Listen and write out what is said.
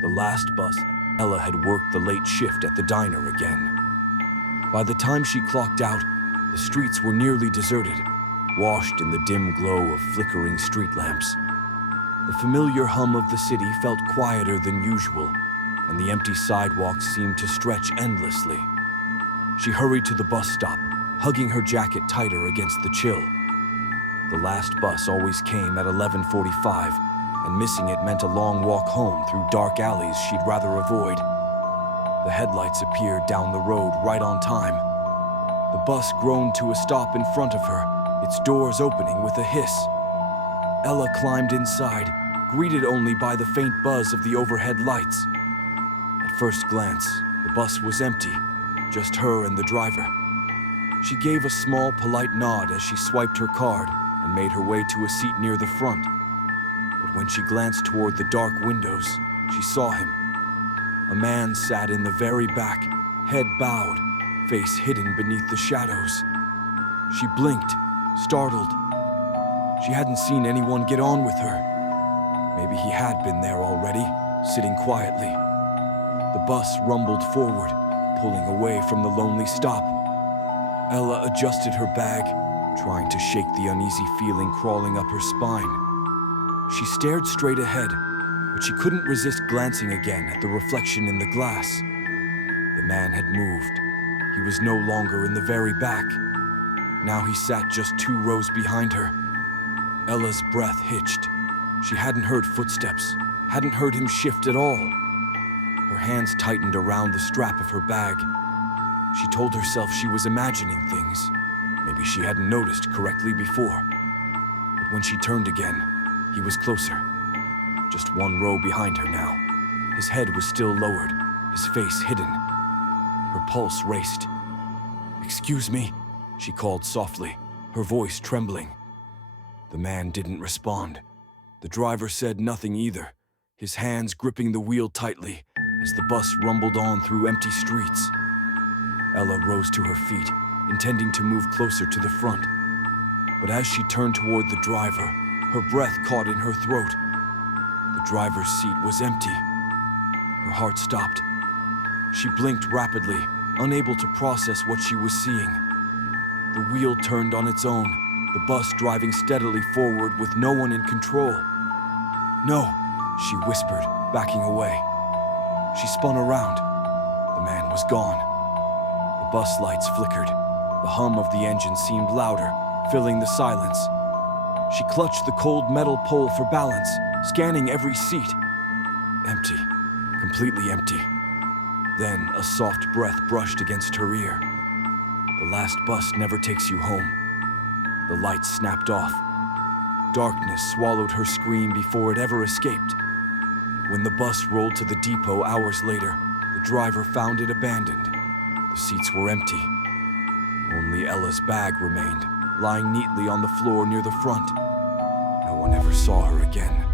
The last bus, Ella had worked the late shift at the diner again. By the time she clocked out, the streets were nearly deserted, washed in the dim glow of flickering street lamps. The familiar hum of the city felt quieter than usual, and the empty sidewalks seemed to stretch endlessly. She hurried to the bus stop, hugging her jacket tighter against the chill. The last bus always came at 11:45, and missing it meant a long walk home through dark alleys she'd rather avoid. The headlights appeared down the road right on time. The bus groaned to a stop in front of her, its doors opening with a hiss. Ella climbed inside, greeted only by the faint buzz of the overhead lights. At first glance, the bus was empty, just her and the driver. She gave a small, polite nod as she swiped her card and made her way to a seat near the front. But when she glanced toward the dark windows, she saw him. A man sat in the very back, head bowed, face hidden beneath the shadows. She blinked, startled. She hadn't seen anyone get on with her. Maybe he had been there already, sitting quietly. The bus rumbled forward, pulling away from the lonely stop. Ella adjusted her bag, trying to shake the uneasy feeling crawling up her spine. She stared straight ahead, but she couldn't resist glancing again at the reflection in the glass. The man had moved. He was no longer in the very back. Now he sat just 2 rows behind her. Ella's breath hitched. She hadn't heard footsteps, hadn't heard him shift at all. Her hands tightened around the strap of her bag. She told herself she was imagining things. Maybe she hadn't noticed correctly before. But when she turned again, he was closer. Just 1 row behind her now. His head was still lowered, his face hidden. Her pulse raced. "Excuse me," she called softly, her voice trembling. The man didn't respond. The driver said nothing either, his hands gripping the wheel tightly as the bus rumbled on through empty streets. Ella rose to her feet, intending to move closer to the front. But as she turned toward the driver, her breath caught in her throat. The driver's seat was empty. Her heart stopped. She blinked rapidly, unable to process what she was seeing. The wheel turned on its own, the bus driving steadily forward with no one in control. "No," she whispered, backing away. She spun around. The man was gone. The bus lights flickered. The hum of the engine seemed louder, filling the silence. She clutched the cold metal pole for balance, scanning every seat. Empty, completely empty. Then a soft breath brushed against her ear. The last bus never takes you home. The lights snapped off. Darkness swallowed her scream before it ever escaped. When the bus rolled to the depot hours later, the driver found it abandoned. The seats were empty. Only Ella's bag remained, lying neatly on the floor near the front. No one ever saw her again.